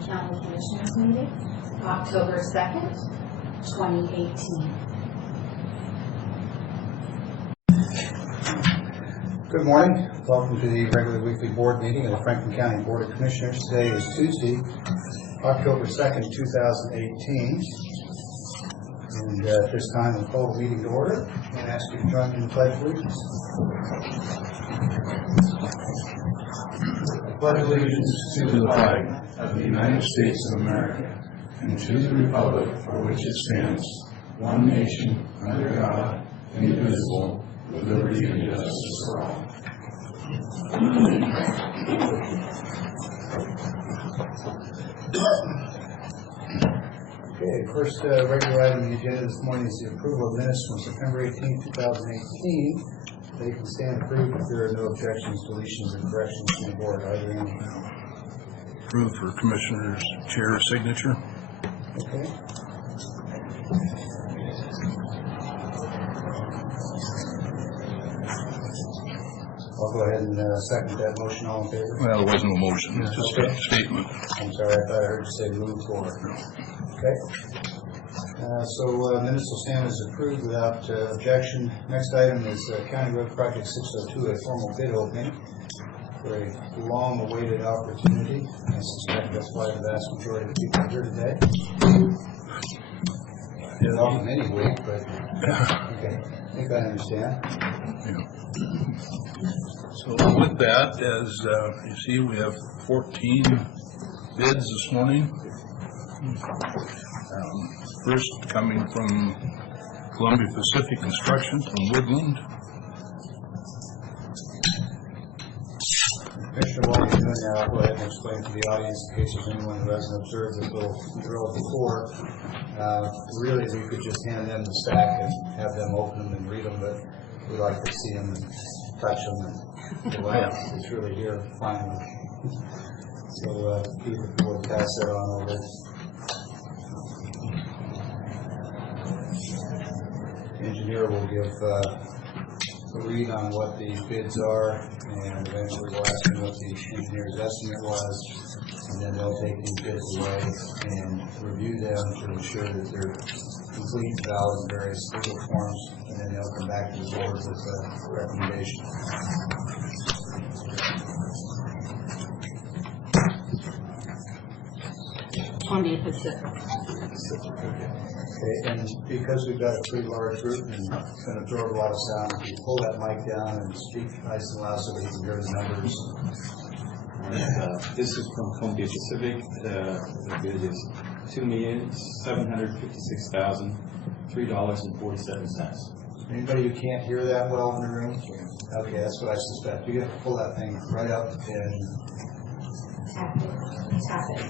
County Commissioners meeting, October 2nd, 2018. Good morning. Welcome to the regular weekly board meeting of the Franklin County Board of Commissioners. Today is Tuesday, October 2nd, 2018. And at this time, we'll call the meeting to order and ask you to join me in the Pledge of Allegiance. I pledge allegiance to the flag of the United States of America and to the republic for which it stands, one nation, under God, indivisible, with liberty and justice for all. Okay, first regular item on the agenda this morning is the approval of minutes from September 18, 2018. They can stand approved if there are no objections, deletions, or corrections from the board. Are there any? Approved for Commissioner's chair signature. Okay. I'll go ahead and second that motion. All in favor? Well, there was no motion, it's just a statement. I'm sorry, I thought I heard you say move forward. Okay. So minutes will stand as approved without objection. Next item is County Road Project 602, a formal bid opening for a long-awaited opportunity. I suspect that's why the vast majority of people are here today. It's often any week, but okay, I think I understand. Yeah. So with that, as you see, we have 14 bids this morning. First coming from Columbia Pacific Construction from Woodland. Commissioner, what you're doing now, I'll go ahead and explain to the audience in case there's anyone who hasn't observed this little drill before. Really, we could just hand them the stack and have them open them and read them, but we like to see them and touch them and it's really here finally. So Keith, if you would pass that on over. The engineer will give a read on what the bids are, and eventually we'll ask him what the engineer's estimate was, and then they'll take these bids away and review them to ensure that they're complete, valid, in various legal forms, and then they'll come back to the board with a recommendation. Columbia Pacific. Okay, and because we've got a pretty large group and it's going to absorb a lot of sound, if you pull that mic down and speak nice and loud so we can hear the numbers. This is from Columbia Pacific. The bid is $2,756,003.47. Anybody who can't hear that well in the room? Okay, that's what I suspect. You have to pull that thing right up and Tap it.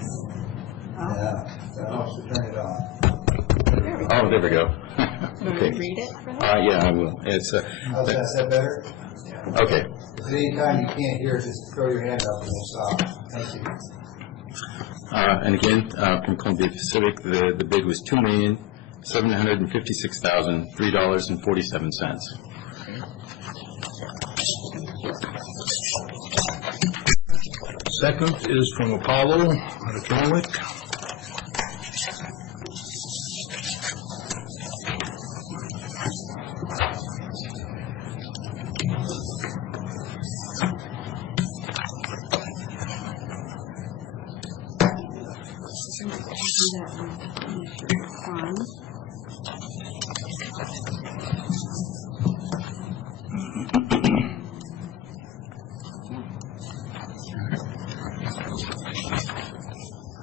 yeah, that helps to turn it on. Oh, there we go. Okay. Read it for them? Yeah, I will. It's How's that? Is that better? okay. If anytime you can't hear, just throw your hand up and we'll stop. Thank you. And again, from Columbia Pacific, the bid was $2,756,003.47. Second is from Apollo out of Kennewick.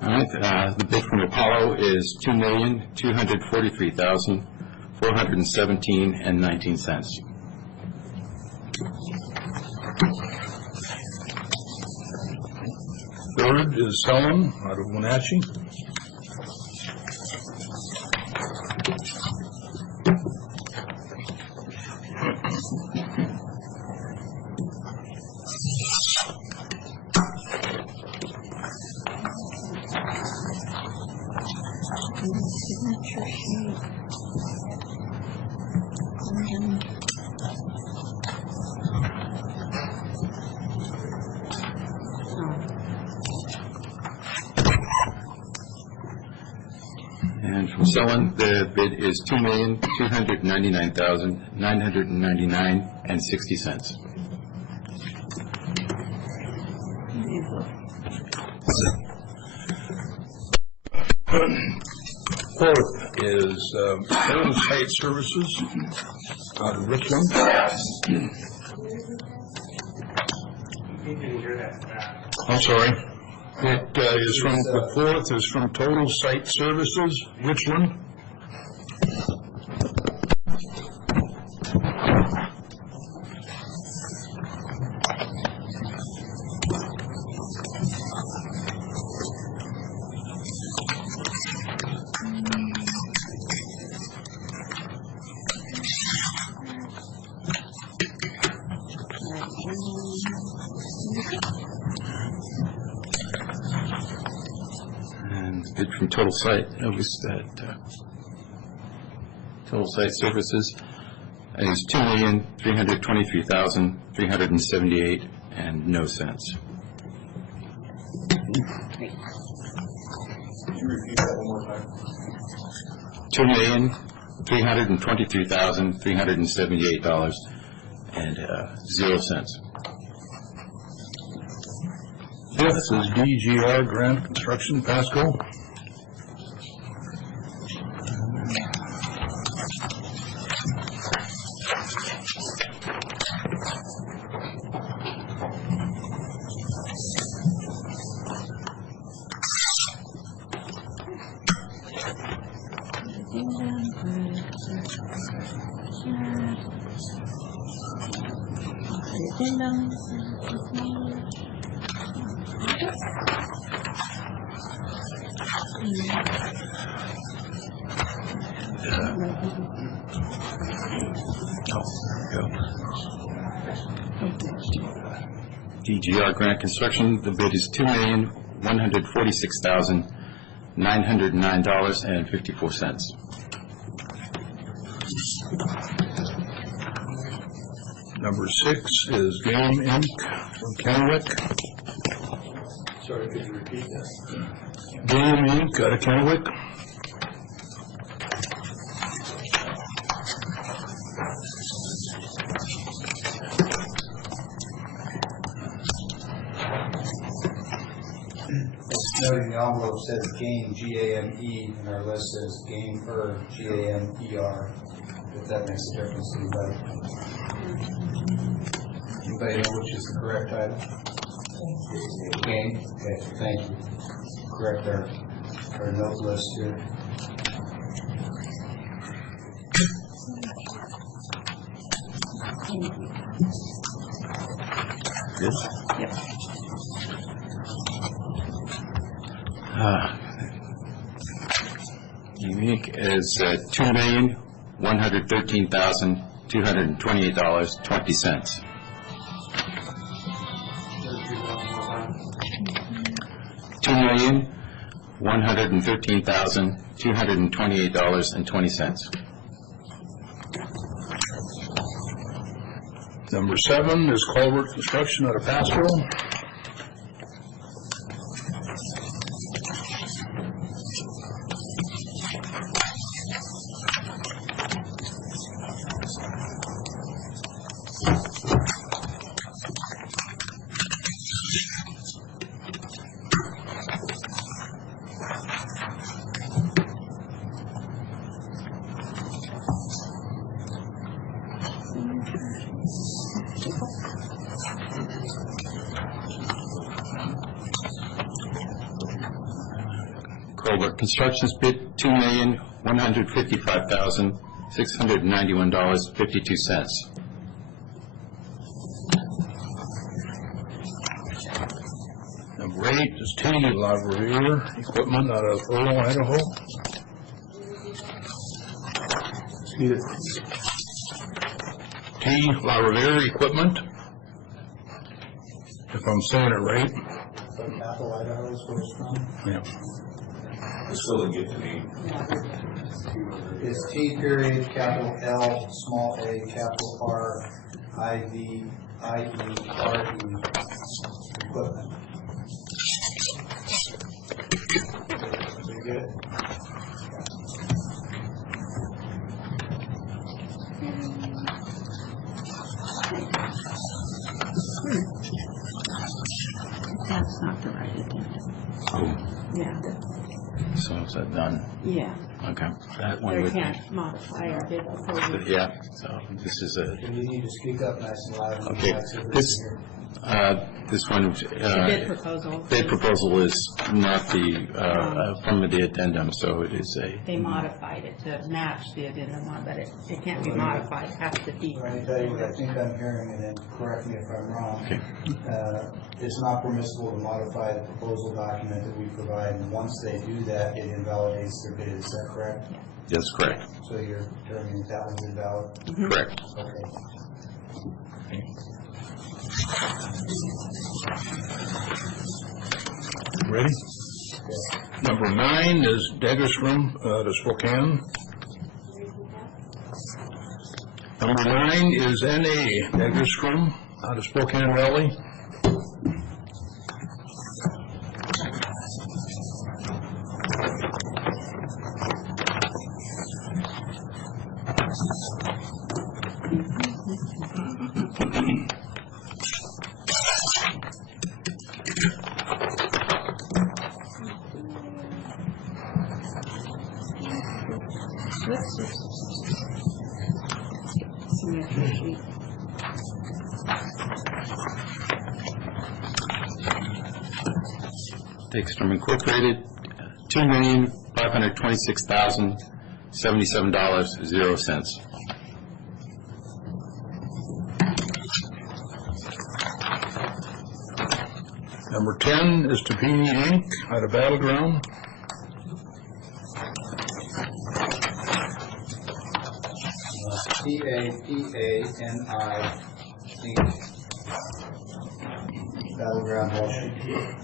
All right, the bid from Apollo is $2,243,417.19. Third is Selwyn out of Wenatchee. Signature sheet. Sullen, the bid is $2,299,999.60. Fourth is Total Site Services out of Richland. I'm sorry. It is from, the fourth is from Total Site Services, Richland. And bid from Total Site, was that, Total Site Services is $2,323,378 and no cents. $2,323,378 and 0 cents. Fifth is DGR Grant Construction, Pasco. DGR Grant Construction, the bid is $2,146,909.54. Number 6 is Game Inc. from Kennewick. Sorry, could you repeat that? Game Inc. out of Kennewick. Noting the envelope says GAME, G-A-M-E, and our list says GAMER, G-A-M-E-R, if that makes a difference to anybody. Anybody know which is the correct title? GAME? Okay, thank you. Correct our note list here. Good? Yep. Unique is $2,113,228.20. $2,113,228.20. Number 7 is Culvert Construction out of Pasco. Colbert Construction's bid, $2,155,691.52. Number 8 is T. LaRevere Equipment out of Earl, Idaho. T. LaRevere Equipment, if I'm saying it right. From Apple, Idaho is where it's from. Yeah. Still didn't get the name. It's T period, capital L, small a, capital R, I-V-I-E-R-E, equipment. Did you get it? That's not the right agenda. Oh, Yeah, so is that done? yeah. Okay. That one We would, can't modify our bid proposal. yeah, so this is a, And you need to speak up nice and loud. and okay, like so we this, can hear. this one, The bid proposal. bid proposal is not the, from the addendum, so it is a, They modified it to match the addendum one, but it can't be modified, it has to be. Let me tell you what I think I'm hearing, and then correct me if I'm wrong. Okay. It's not permissible to modify the proposal document that we provide, and once they do that, it invalidates their bid. Is that correct? that's correct, So you're determining that one's invalid? correct. Okay. Ready? Number 9 is Daggers Room to Spokane. Number 9 is NA Daggers Room out of Spokane Valley. Let's just. Signature sheet. Dagstrom Incorporated, $2,526,077.00. Number 10 is Tapini Inc. out of Battleground. T-A-P-A-N-I, Inc. Battleground, Washington.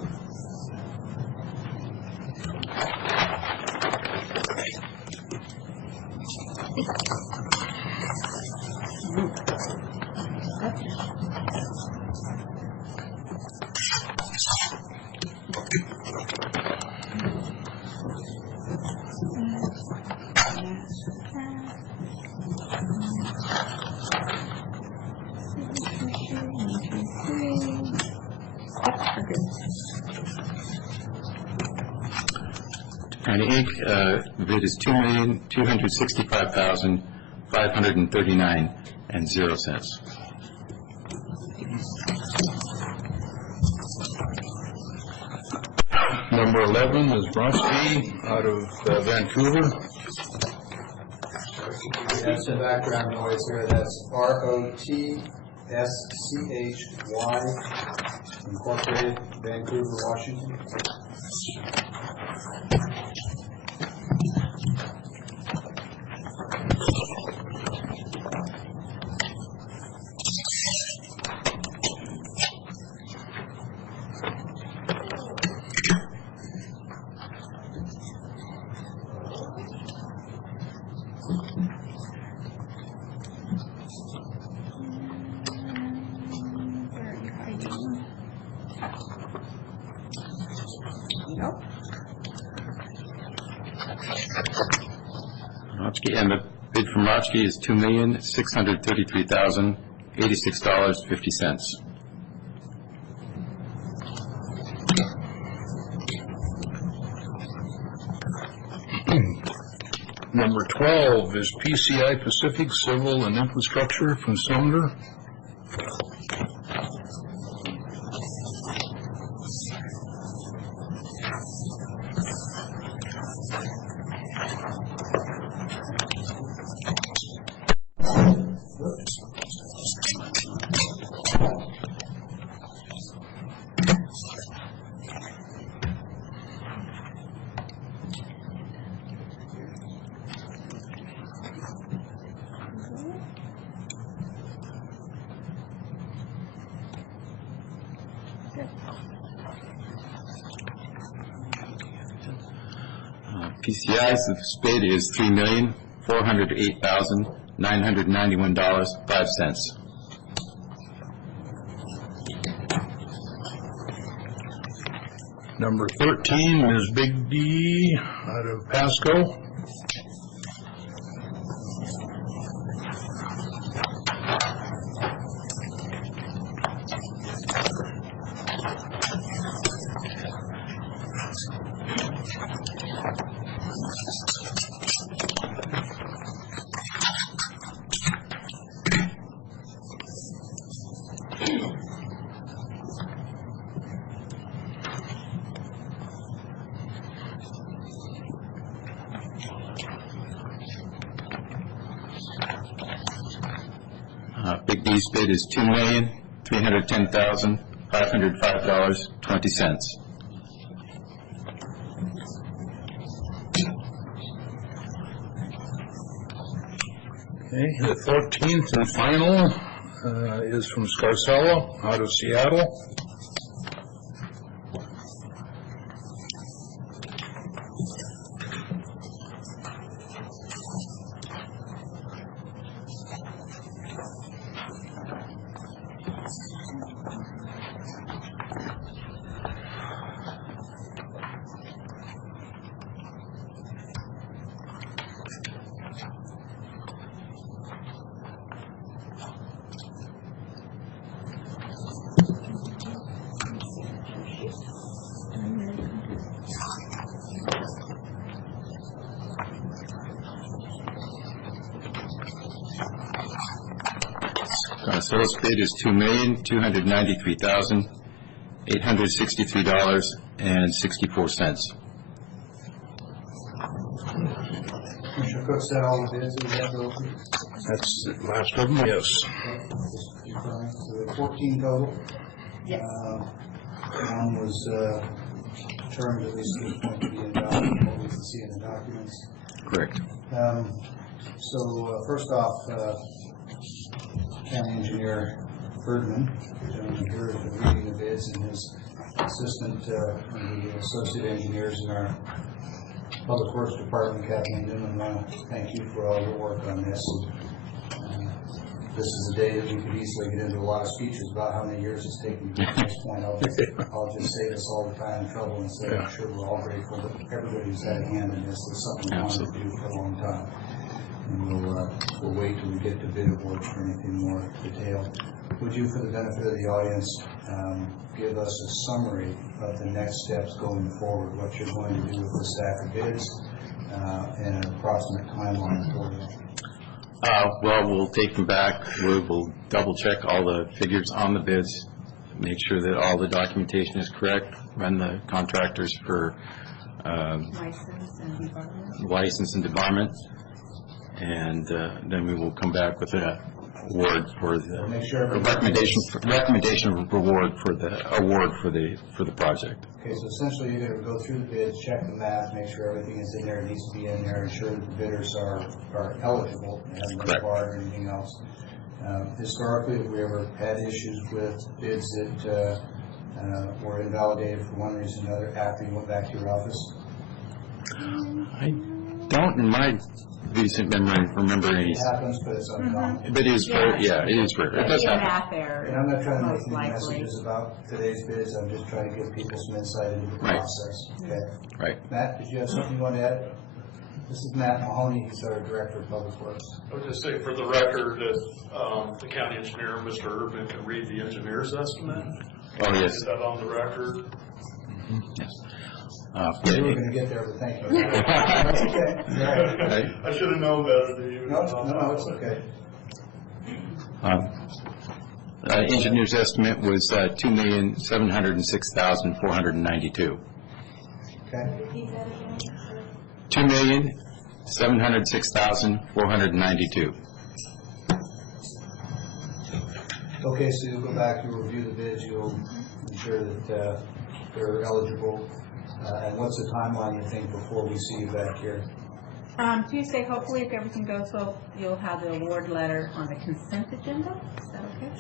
And Inc., bid is $2,265,539.00. Number 11 is Brodsky out of Vancouver. We have some background noise here. That's R-O-T-S-C-H-Y, Incorporated, Vancouver, Washington. Where are you hiding? Nope. Rochke, and the bid from Rochke is $2,633,086.50. Number 12 is PCI Pacific Civil and Infrastructure from Sumner. PCI's bid is $3,408,991.05. Number 13 is Big D out of Pasco. Big D's bid is $2,310,505.20. Okay, the 14th and final is from Scarcella out of Seattle. Scarcella's bid is $2,293,863.64. Commissioner Cook said all the bids that we have to open. That's the last of them, yes. So we have 14 total. Yes. One was termed at least to the point to be invalid, what we can see in the documents. Correct. So first off, County Engineer Bergman, the gentleman here, has been reading the bids, and his assistant and the associate engineers in our Public Works Department, Kathleen Newman, want to thank you for all your work on this. This is a day that we could easily get into a lot of speeches about how many years it's taken to get to this point. I'll just say this all the time in trouble and say I'm sure we're all grateful that everybody's had a hand in this. It's something we wanted to do for a long time. And we'll wait till we get to bid awards for anything more detailed. Would you, for the benefit of the audience, give us a summary of the next steps going forward, what you're going to do with the stack of bids, and an approximate timeline for you? Well, we'll take them back. We'll double-check all the figures on the bids, make sure that all the documentation is correct, run the contractors for license and debarment, and then we will come back with a award for the recommendation of reward for the award for the project. Okay, so essentially you're going to go through the bids, check the math, make sure everything is in there, it needs to be in there, ensure that the bidders are eligible, and haven't been barred or anything else. Historically, have we ever had issues with bids that were invalidated for one reason or another after you went back to your office? I don't, in my recent memory, remember any. It happens, but it's uncommon. But it is very, it is very, it does happen. Math error. And I'm not trying to make most any likely. messages about today's bids, I'm just trying to give people some insight into the process. Okay. Right. Matt, did you have something you want to add? This is Matt Mahoney, he's our Director of Public Works. I would just say for the record that the county engineer, Mr. Urban, can read the engineer's estimate. Oh, yes. Is that on the record? Yes. We were going to get there, but thank you. That's okay. Right. I should have known better than you. No, it's okay. Engineer's estimate was $2,706,492. Okay. $2,706,492. Okay, so you'll go back, you'll review the bids, you'll ensure that they're eligible. And what's the timeline you think before we see you back here? Tuesday, hopefully, if everything goes well, you'll have the award letter on the consent agenda. Is that okay?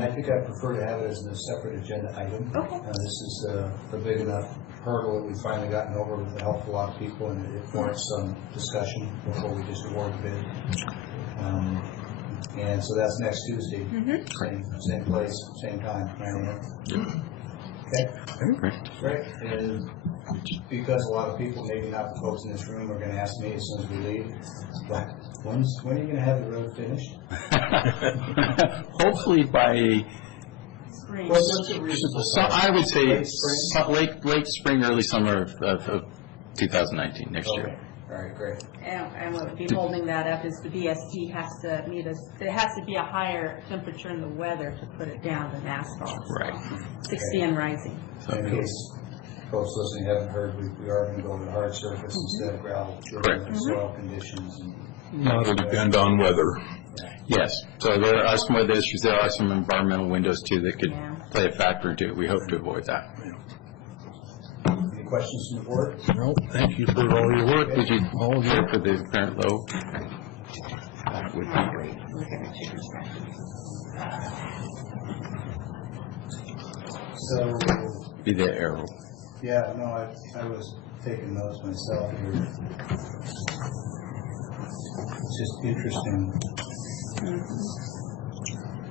I think I prefer to have it as a separate agenda item. Okay. This is a big enough hurdle that we've finally gotten over with the help of a lot of people, and it warrants some discussion before we just award the bid. And so that's next Tuesday. Same place, same time, 9 a.m. Okay. Great. And because a lot of people, maybe not the folks in this room, are going to ask me as soon as we leave, when are you going to have the road finished? Hopefully by, Spring. What's a reasonable time? I would say Late spring? late spring, early summer of 2019, next year. Okay. All right, great. And what would be holding that up is the VSD has to meet us. There has to be a higher temperature in the weather to put it down than asphalt. Right. 60 and rising. In case folks listening haven't heard, we are going to go with a hard surface instead of gravel, given the soil conditions. It'll depend on weather. Yes, so there are some other issues, there are some environmental windows too that could Yeah. play a factor into it. We hope to avoid that. Any questions from the board? No, thank you for all your work. Did you All of care you. for the apparent low? That would be great. Look at my chicken scratch. So, Be the arrow. yeah, no, I was taking notes myself here. It's just interesting.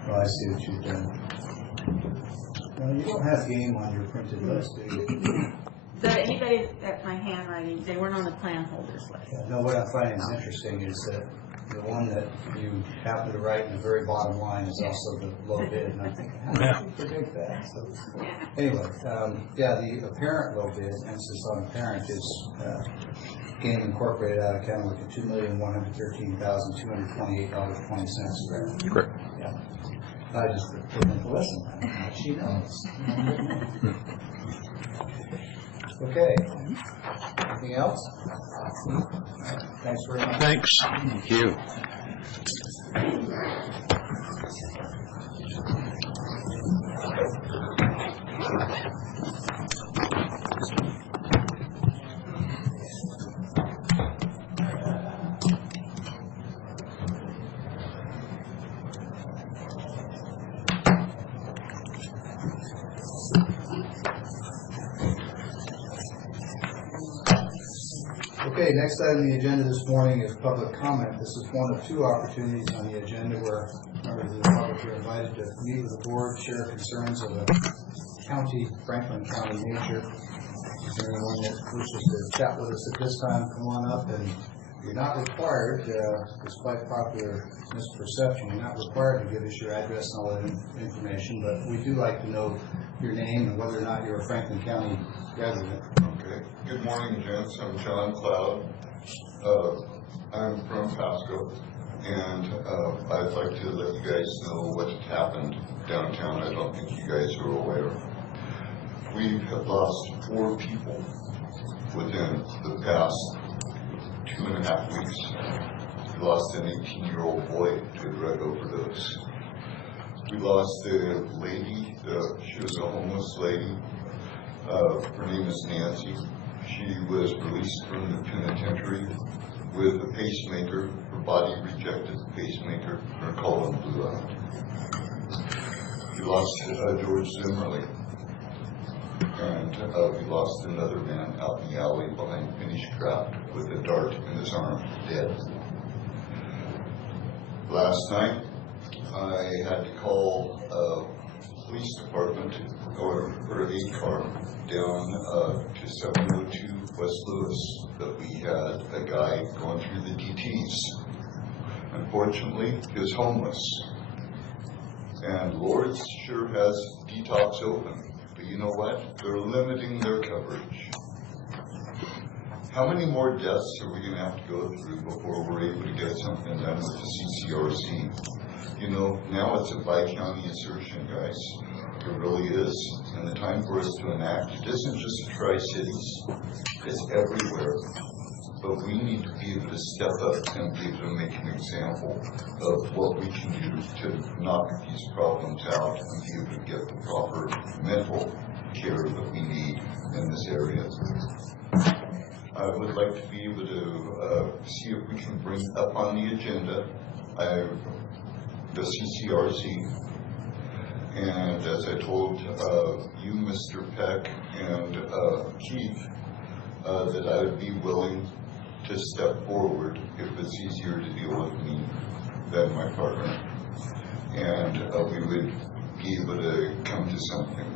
Well, I see what you've done. No, you don't have game on your printed list, do you? So anybody at my handwriting, they weren't on the plan holders list. No, what I'm finding is interesting is that the one that you happen to write in the very bottom line is also the low bid, and I'm thinking, how did you predict that? So, anyway, yeah, the apparent low bid, emphasis on apparent, is Game Incorporated out of Kennewick at $2,113,228.20. Correct. Yeah. I just didn't listen. She knows. Okay. Anything else? Thanks very much. Thanks. Thank you. Okay, next item on the agenda this morning is public comment. This is one of two opportunities on the agenda where members of the public are invited to meet with the board, share concerns of a county, Franklin County nature. Is there anyone that wishes to chat with us at this time, come on up, and you're not required, despite popular misperception, you're not required to give us your address and all that information, but we do like to know your name and whether or not you're a Franklin County resident. Okay. Good morning, gents. I'm John Cloud. I'm from Pasco, and I'd like to let you guys know what happened downtown. I don't think you guys are aware. We have lost 4 people within the past 2.5 weeks. We lost an 18-year-old boy to a drug overdose. We lost a lady, she was a homeless lady. Her name is Nancy. She was released from the penitentiary with a pacemaker. Her body rejected the pacemaker. Her colon blew out. We lost George Zimmerly. And we lost another man out in the alley behind Finished Craft with a dart in his arm, dead. Last night, I had to call a police department or a car down to 702 West Lewis that we had a guy going through the DTs. Unfortunately, he was homeless. And Lourdes sure has detox open. But you know what? They're limiting their coverage. How many more deaths are we going to have to go through before we're able to get something done with the CCRC? You know, now it's a bi-county insertion, guys. It really is. And the time for us to enact it isn't just Tri-Cities. It's everywhere. But we need to be able to step up and be able to make an example of what we can do to knock these problems out and be able to get the proper mental care that we need in this area. I would like to be able to see if we can bring up on the agenda the CCRC. And as I told you, Mr. Peck, and Keith, that I would be willing to step forward if it's easier to deal with me than my partner. And we would be able to come to something.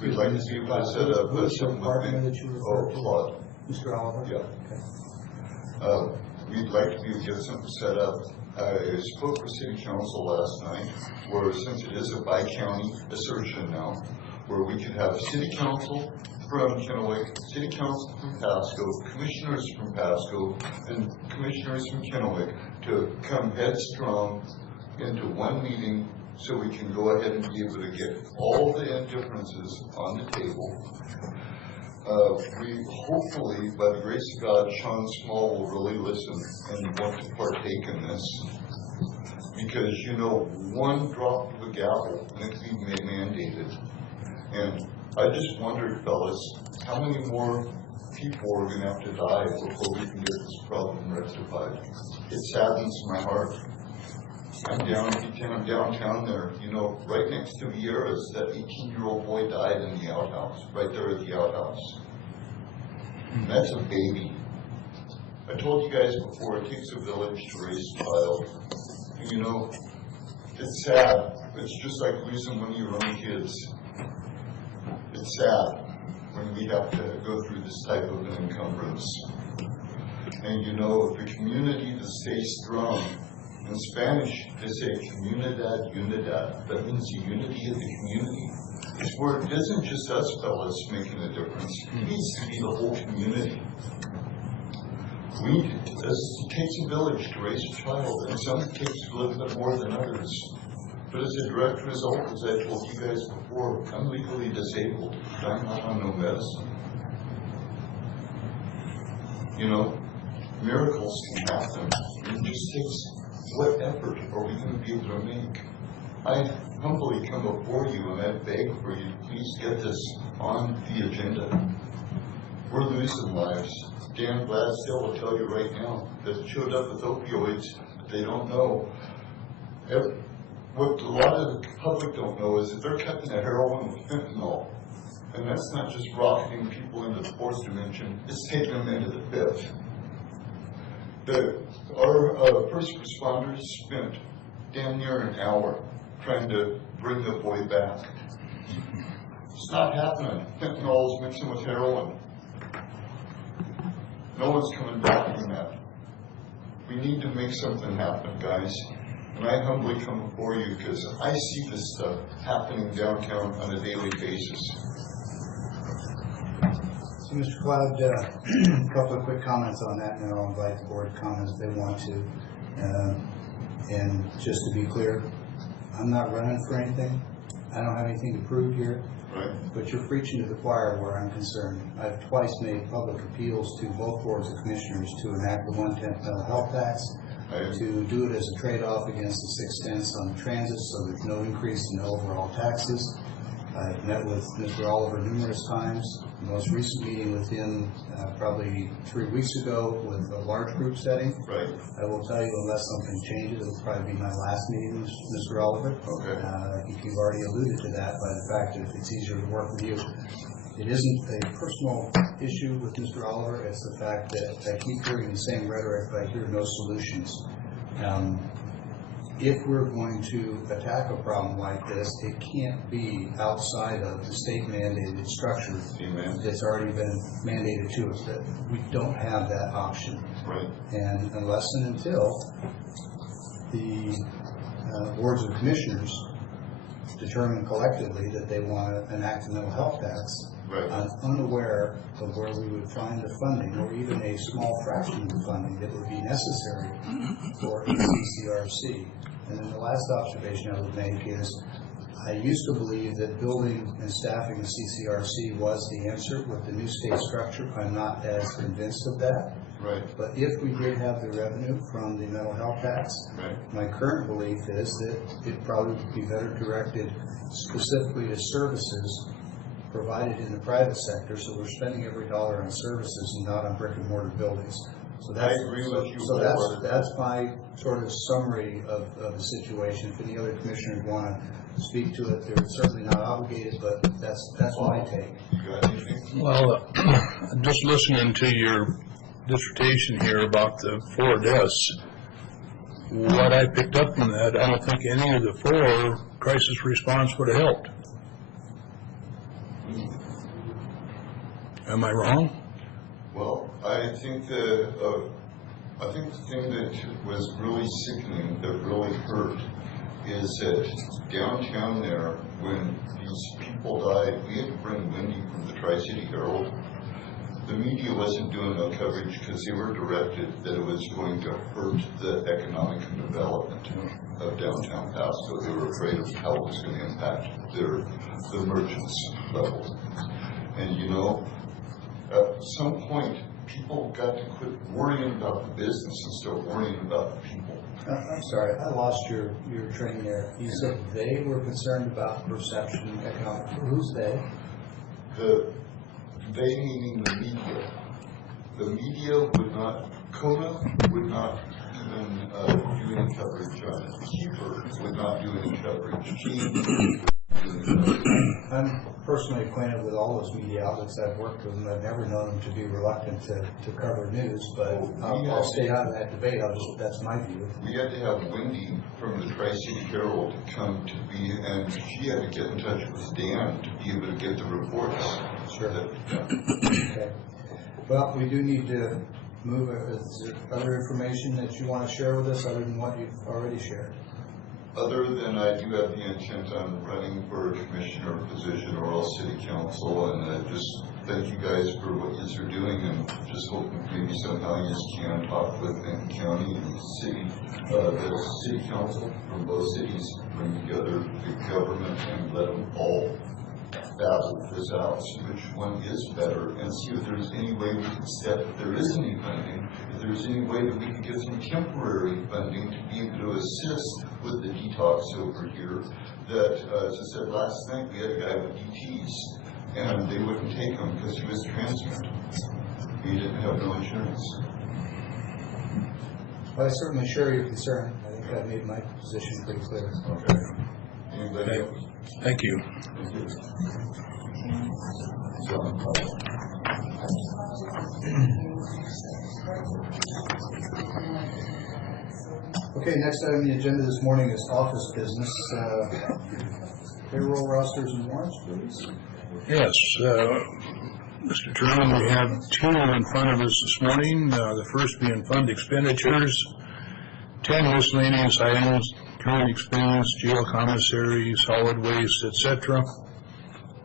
We'd like to be able to set up something partner with that you me. referred to? Claude. Mr. Oliver? Yeah. Okay. We'd like to be able to get something set up. I spoke with City Council last night, where since it is a bi-county assertion now, where we could have City Council from Kennewick, City Council from Pasco, Commissioners from Pasco, and Commissioners from Kennewick to come headstrong into one meeting so we can go ahead and be able to get all the indifferences on the table. We hopefully, by the grace of God, Sean Small will really listen and want to partake in this. Because, you know, one drop of a gavel and it can be mandated. And I just wondered, fellas, how many more people are going to have to die before we can get this problem rectified? It saddens my heart. I'm downtown there, you know, right next to Vieira's, that 18-year-old boy died in the outhouse, right there at the outhouse. And that's a baby. I told you guys before, it takes a village to raise a child. And, you know, it's sad. It's just like losing one of your own kids. It's sad when we have to go through this type of an encumbrance. And you know, the community to stay strong. In Spanish, they say comunidad, unidad. That means the unity of the community. It's where it isn't just us fellas making a difference. It needs to be the whole community. It takes a village to raise a child, and some it takes a little bit more than others. But as a direct result, as I told you guys before, I'm legally disabled. I'm not on no medicine. You know, miracles can happen. It just takes, what effort are we going to be able to make? I humbly come before you and I beg for you to please get this on the agenda. We're losing lives. Dan Gladsdale will tell you right now that it showed up with opioids, but they don't know. What a lot of the public don't know is that they're cutting the heroin with fentanyl. And that's not just rocketing people into the fourth dimension, it's taking them into the fifth. Our first responders spent damn near an hour trying to bring the boy back. It's not happening. Fentanyl is mixing with heroin. No one's coming back from that. We need to make something happen, guys. And I humbly come before you because I see this stuff happening downtown on a daily basis. So, Mr. Cloud, a couple of quick comments on that, and then I'll invite the board to comment if they want to. And just to be clear, I'm not running for anything. I don't have anything to prove here. Right. But you're preaching to the choir where I'm concerned. I've twice made public appeals to both boards of commissioners to enact the 1/10 mental health tax, to do it as a trade-off against the 6/10 on the transit, so there's no increase in the overall taxes. I've met with Mr. Oliver numerous times. The most recent meeting with him probably 3 weeks ago with a large group setting. Right. I will tell you, unless something changes, it'll probably be my last meeting with Mr. Oliver. Okay. I think you've already alluded to that by the fact that it's easier to work with you. It isn't a personal issue with Mr. Oliver. It's the fact that I keep hearing the same rhetoric, but I hear no solutions. If we're going to attack a problem like this, it can't be outside of the state mandated structure. Amen. That's already been mandated to us. That we don't have that option. Right. And unless and until the boards of commissioners determine collectively that they want to enact a mental health tax, Right. I'm unaware of where we would find the funding, or even a small fraction of the funding that would be necessary for a CCRC. And then the last observation I would make is, I used to believe that building and staffing a CCRC was the answer with the new state structure. I'm not as convinced of that. Right. But if we did have the revenue from the mental health tax, Right. my current belief is that it probably would be better directed specifically to services provided in the private sector, so we're spending every dollar on services and not on brick and mortar buildings. So that's, I agree with you. So that's my sort of summary of the situation. If any other commissioners want to speak to it, they're certainly not obligated, but that's my take. You got anything? Well, just listening to your dissertation here about the 4 deaths, what I picked up from that, I don't think any of the 4 crisis response would have helped. Am I wrong? Well, I think the thing that was really sickening, that really hurt, is that downtown there, when these people died, we had to bring Wendy from the Tri-City Herald. The media wasn't doing no coverage because they were directed that it was going to hurt the economic development of downtown Pasco. They were afraid of how it was going to impact the merchants level. And you know, at some point, people got to quit worrying about the business and start worrying about the people. I'm sorry, I lost your train there. You said they were concerned about perception economic. Who's they? They meaning the media. The media would not, Kona would not even do any coverage on it. Keeper would not do any coverage. King would not do any coverage. I'm personally acquainted with all those media outlets. I've worked with them. I've never known them to be reluctant to cover news, but I'll stay out of that debate. That's my view. We had to have Wendy from the Tri-City Herald come to be, and she had to get in touch with Dan to be able to get the reports. Sure. Okay. Well, we do need to move. Is there other information that you want to share with us other than what you've already shared? Other than I do have the intent on running for a commissioner position or else city council, and just thank you guys for what you are doing, and just hope maybe somehow you can talk with Benton County and the city council from both cities, bring together the government and let them all battle this out, see which one is better, and see if there's any way we can step, if there is any funding, if there's any way that we can get some temporary funding to be able to assist with the detox over here. That, as I said last night, we had a guy with DTs, and they wouldn't take him because he was transient. He didn't have no insurance. Well, I certainly share your concern. I think I've made my position pretty clear. Okay. Anybody else? Thank you. Thank you. Okay, next item on the agenda this morning is office business. Payroll rosters and warrants, please. Yes, Mr. Chairman, we have two in front of us this morning. The first being fund expenditures, 10 miscellaneous items, current expense, jail commissary, solid waste, etc.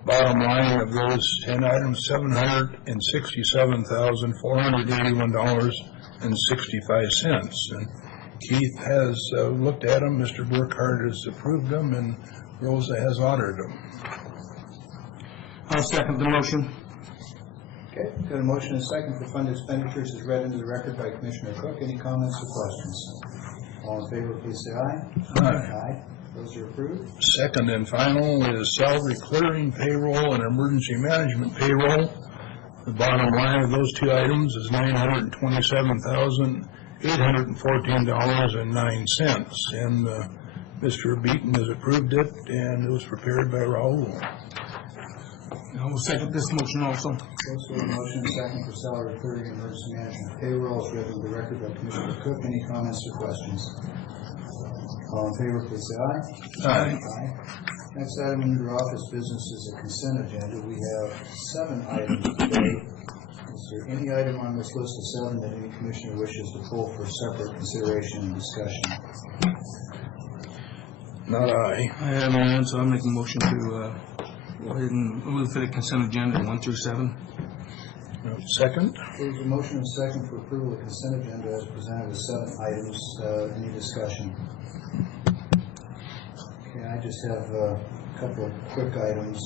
Bottom line of those 10 items, $767,481.65. And Keith has looked at them, Mr. Burkhardt has approved them, and Rosa has audited them. I'll second the motion. Okay, got a motion and a second for fund expenditures as read into the record by Commissioner Cook. Any comments or questions? All in favor, please say aye. Aye. Aye. Those are approved. Second and final is salary clearing payroll and emergency management payroll. The bottom line of those two items is $927,814.09. And Mr. Beaton has approved it, and it was prepared by Raul. I will second this motion also. Also, a motion and a second for salary clearing and emergency management payroll as read into the record by Commissioner Cook. Any comments or questions? All in favor, please say aye. Aye. Aye. Next item under office business is a consent agenda. We have 7 items today. Is there any item on this list of 7 that any commissioner wishes to pull for separate consideration and discussion? Not aye. I have none, so I'll make a motion to go ahead and move for the consent agenda 1 through 7. Second? There's a motion and a second for approval of consent agenda as presented with 7 items. Any discussion? Okay, I just have a couple of quick items.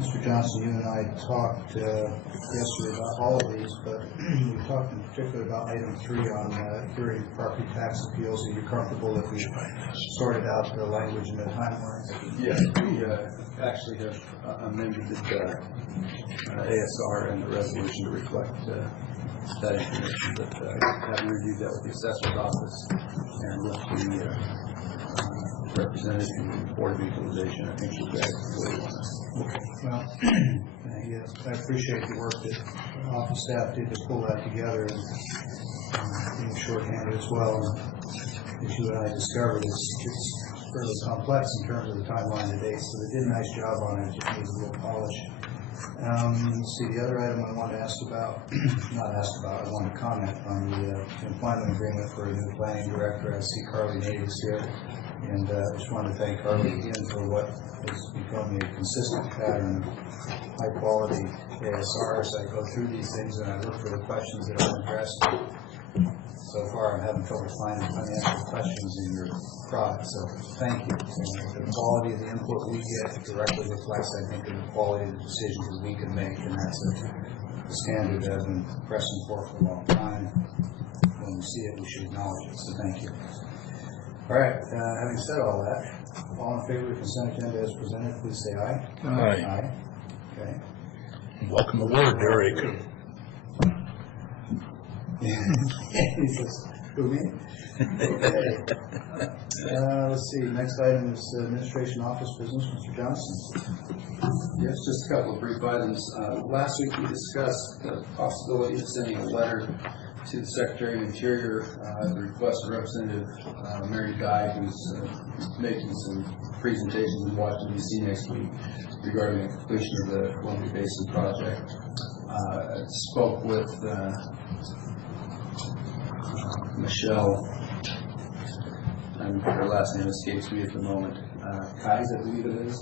Mr. Johnson, you and I talked yesterday about all of these, but we talked in particular about item 3 on hearing property tax appeals. Are you comfortable if we sorted out the language in the timeline? Yes, we actually have amended the ASR and the resolution to reflect that information, but having reviewed that with the assessor's office and with the representative from the Board of Equalization, I think we've got it the way we want to. Well, yes, I appreciate the work that office staff did to pull that together and being shorthanded as well. And as you and I discovered, it's fairly complex in terms of the timeline to date, so they did a nice job on it. It just needs a little polish. Let's see, the other item I wanted to ask about, not ask about, I wanted to comment on the employment agreement for a new planning director. I see Carly Naves here, and I just wanted to thank Carly again for what has become a consistent pattern of high-quality ASRs. I go through these things and I look for the questions that aren't addressed. So far, I'm having trouble finding unanswered questions in your product, so thank you. The quality of the input we get directly reflects, I think, in the quality of the decisions that we can make, and that's a standard that I've been pressing for a long time. When we see it, we should acknowledge it, so thank you. All right, having said all that, all in favor of the consent agenda as presented, please say aye. Aye. Aye. Okay. Welcome aboard, Derek. He says, who, me? Okay. Let's see, next item is administration office business, Mr. Johnson. Yes, just a couple of brief items. Last week we discussed the possibility of sending a letter to the Secretary of Interior at the request of Representative Mary Guy, who's making some presentations in Washington D.C. next week regarding the completion of the Columbia Basin project. I spoke with Michelle, and her last name escapes me at the moment, Kais, I believe it is.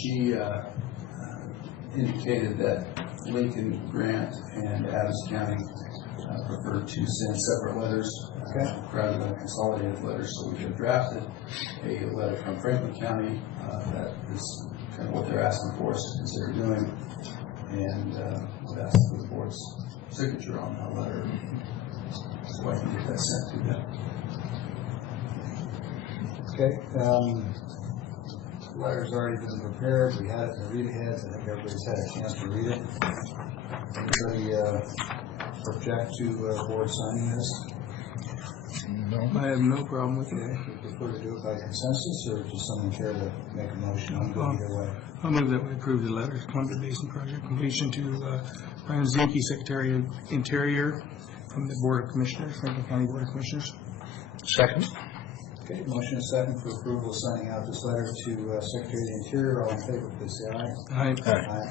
She indicated that Lincoln, Grant, and Adams County preferred to send separate letters rather than consolidated letters. So we have drafted a letter from Franklin County that is kind of what they're asking for us to consider doing, and would ask for the board's signature on that letter so I can get that sent to them. Okay. Letter's already been prepared. We had it in the read aheads. I think everybody's had a chance to read it. Anybody object to board signing this? I have no problem with it. Would you prefer to do it by consensus, or does someone care to make a motion? I'm good either way. I'll move that we approve the letter, Columbia Basin Project completion to Brian Zinke, Secretary of Interior, from the Board of Commissioners, Franklin County Board of Commissioners. Second. Okay, motion is second for approval of signing out this letter to Secretary of the Interior. All in favor, please say aye. Aye. Aye.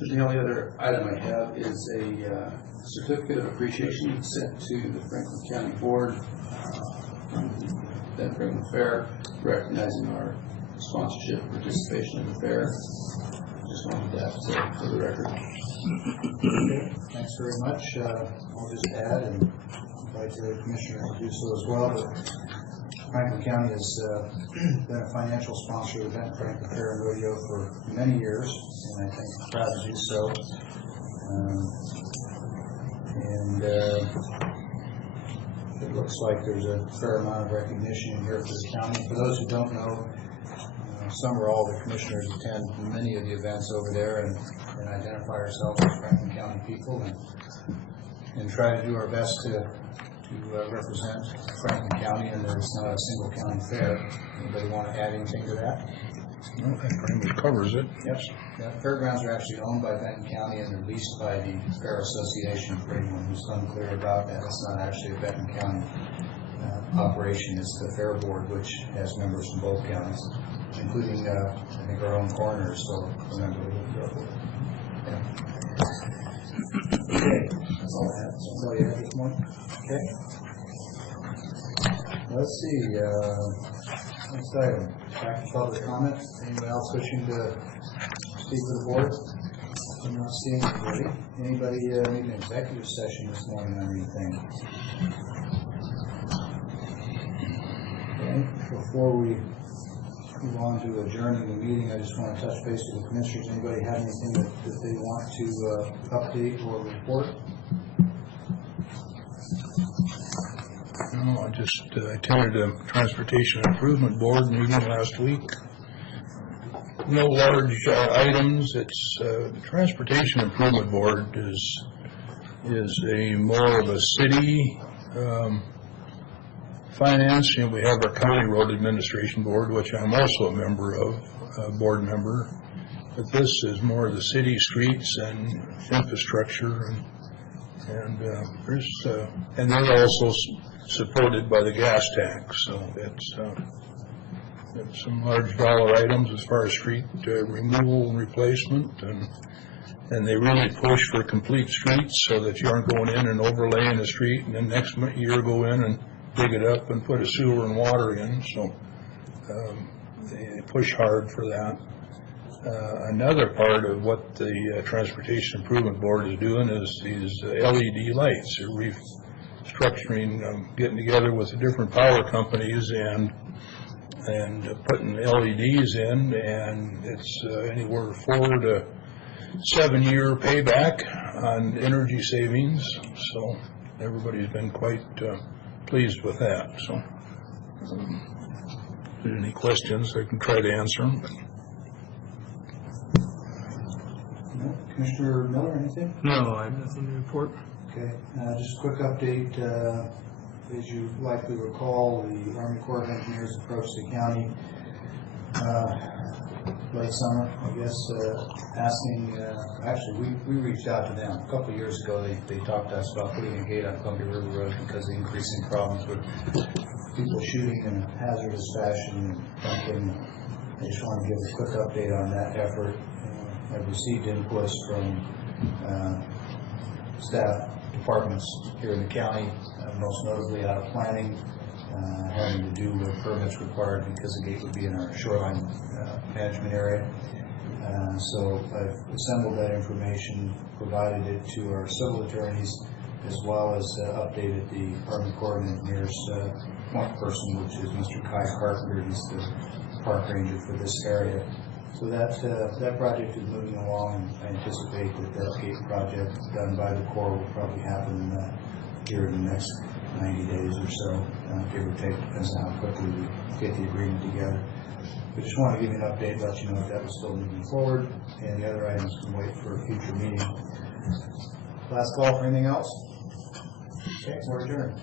The only other item I have is a certificate of appreciation sent to the Franklin County Board from the then Franklin Fair, recognizing our sponsorship and participation in the fair. Just wanted that for the record. Okay, thanks very much. I'll just add and invite the Commissioner to do so as well. But Franklin County has been a financial sponsor of the Benton Franklin Fair and Rodeo for many years, and I think proud to do so. It looks like there's a fair amount of recognition in here for the county. For those who don't know, some or all the commissioners attend many of the events over there and identify ourselves as Franklin County people and try to do our best to represent Franklin County, and there's not a single county fair. Anybody want to add anything to that? No, that pretty much covers it. Yes. Yeah, fairgrounds are actually owned by Benton County and they're leased by the Fair Association. For anyone who's unclear about that, it's not actually a Benton County operation. It's the Fair Board, which has members from both counties, including I think our own coroner is still a member of the Fair Board. Yeah. Okay, that's all I have. That's all you have this morning. Okay. Let's see. Next item. Back to public comment. Anyone else wishing to speak with the board? I'm not seeing anybody. Anybody need an executive session this morning on anything? Okay. Before we move on to adjourning the meeting, I just want to touch base with the commissioners. Anybody have anything that they want to update or report? No, I just attended a Transportation Improvement Board meeting last week. No large items. It's the Transportation Improvement Board is a more of a city finance. You know, we have our County Road Administration Board, which I'm also a member of, board member. But this is more of the city streets and infrastructure, and they're also supported by the gas tax. So it's some large dollar items as far as street removal and replacement, and they really push for complete streets so that you aren't going in and overlaying the street and then next year go in and dig it up and put a sewer and water in. So they push hard for that. Another part of what the Transportation Improvement Board is doing is these LED lights. They're restructuring, getting together with the different power companies and and putting LEDs in, and it's anywhere 4 to 7 year payback on energy savings, so everybody's been quite pleased with that. So if there's any questions, I can try to answer them. No? Commissioner Miller, anything? No, I have nothing to report. Okay, just a quick update. As you likely recall, the Army Corps of Engineers approached the county late summer, I guess, asking, actually, we reached out to them. A couple of years ago, they talked to us about putting a gate on Columbia River Road because of the increasing problems with people shooting in a hazardous fashion and dumping. I just want to give a quick update on that effort. I've received inputs from staff departments here in the county, most notably out of planning, having to do with permits required because the gate would be in our shoreline management area. So I've assembled that information, provided it to our civil attorneys, as well as updated the Army Corps of Engineers point person, which is Mr. Kai Carpenter. He's the park ranger for this area. So that project is moving along, and I anticipate that gate project done by the Corps will probably happen here in the next 90 days or so, give or take, depends on how quickly we get the agreement together. We just want to give you an update, let you know if that was still moving forward, and the other items can wait for a future meeting. Last call for anything else? Okay, we're adjourned.